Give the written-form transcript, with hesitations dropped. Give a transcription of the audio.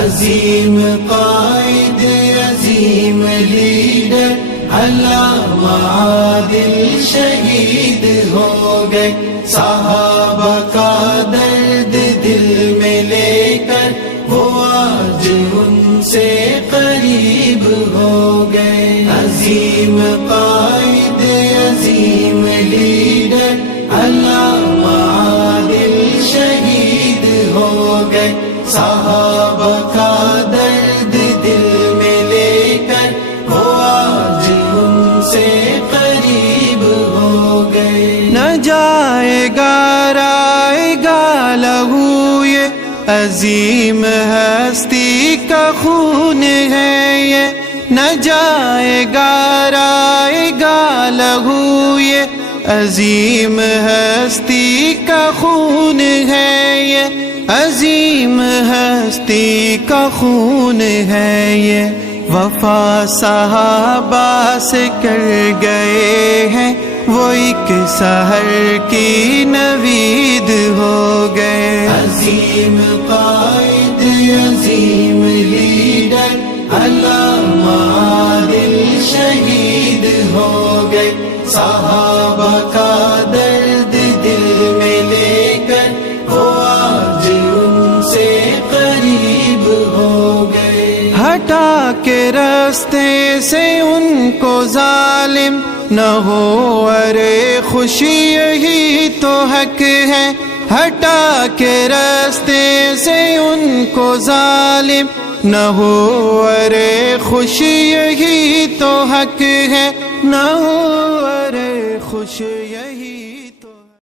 عظیم قائد عظیم leader علامہ عادل شہید ہو گئے، صحابہ کا درد دل میں لے کر وہ آج ان سے قریب ہو گئے۔ عظیم قائد عظیم لیڈر علامہ عادل شہید ہو گئے، صحابہ کا درد دل میں لے کر وہ آج ان سے قریب ہو گئے۔ نہ جائے گا رائے گا لہو یہ عظیم ہستی کا خون ہے یہ، نہ جائے گا رائے گا لہو یہ عظیم ہستی کا خون ہے یہ، عظیم ہستی کا خون ہے یہ۔ وفا صحابہ سے کر گئے ہیں وہ ایک سحر کی نوید ہو گئے۔ عظیم قائد عظیم لیڈر علامہ عادل شہید ہو گئے، صحابہ کا درد دل میں لے کر وہ آج ان سے قریب ہو گئے۔ ہٹا کے راستے سے ان کو ظالم نہ ہو، ارے خوشی یہی تو حق ہے۔ ہٹا کے راستے سے ان کو ظالم نہ ہو، ارے خوشی یہی تو حق ہے، نہ ہو